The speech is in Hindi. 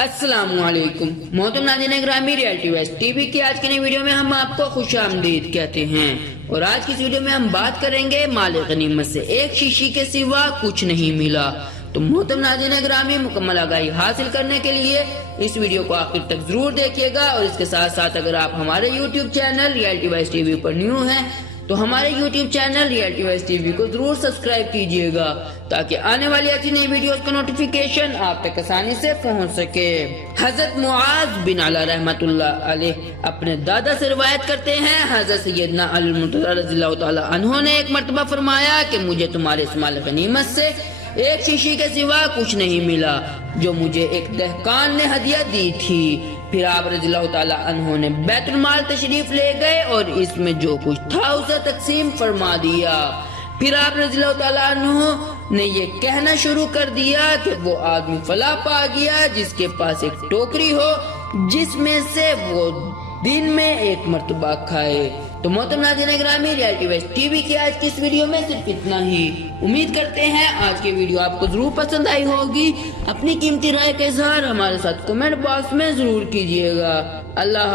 अस्सलामुअलैकुम मोहतरम नाज़रीन ग्रामी रियलिटी वेस्ट टीवी की आज की नई वीडियो में हम आपको खुशामदीद कहते हैं। और आज की इस वीडियो में हम बात करेंगे माल गनीमत से एक शीशी के सिवा कुछ नहीं मिला। तो मोहतरम नाज़रीन ग्रामी मुकम्मल आगाही हासिल करने के लिए इस वीडियो को आखिर तक जरूर देखिएगा। और इसके साथ साथ अगर आप हमारे YouTube channel reality west TV पर न्यू हैं तो हमारे YouTube channel reality west TV को जरूर सब्सक्राइब कीजिएगा ताकि आने वाली ऐसी नई वीडियोस का नोटिफिकेशन आप तक आसानी से पहुंच सके। हजरत मुआज बिन अला रहमतुल्लाह अलैह अपने दादा से रिवायत करते हैं, हजरत सैयदना अली मुर्तज़ा रज़ियल्लाहु ताला अन्हु ने एक मर्तबा फरमाया कि मुझे तुम्हारे इस माल गनीमत से एक शीशी के सिवा कुछ नहीं मिला जो मुझे एक दहकान ने हदिया दी थी। फिर आप रज़ियल्लाहु ताला अन्हु ने बैतुल माल तशरीफ ले गए और इसमें जो कुछ था उसे तकसीम फरमा दिया। फिर आप रज़ियल्लाहु ताला अन्हु ने ये कहना शुरू कर दिया कि वो आदमी फला पा गया जिसके पास एक टोकरी हो जिसमें से वो दिन में एक मर्तबा खाए। तो मोहतरम नाज़रीन ग्रामी रियलिटी वेस्ट टीवी की आज की इस वीडियो में सिर्फ इतना ही। उम्मीद करते हैं आज की वीडियो आपको जरूर पसंद आई होगी। अपनी कीमती राय का इजहार हमारे साथ कमेंट बॉक्स में जरूर कीजिएगा। अल्लाह।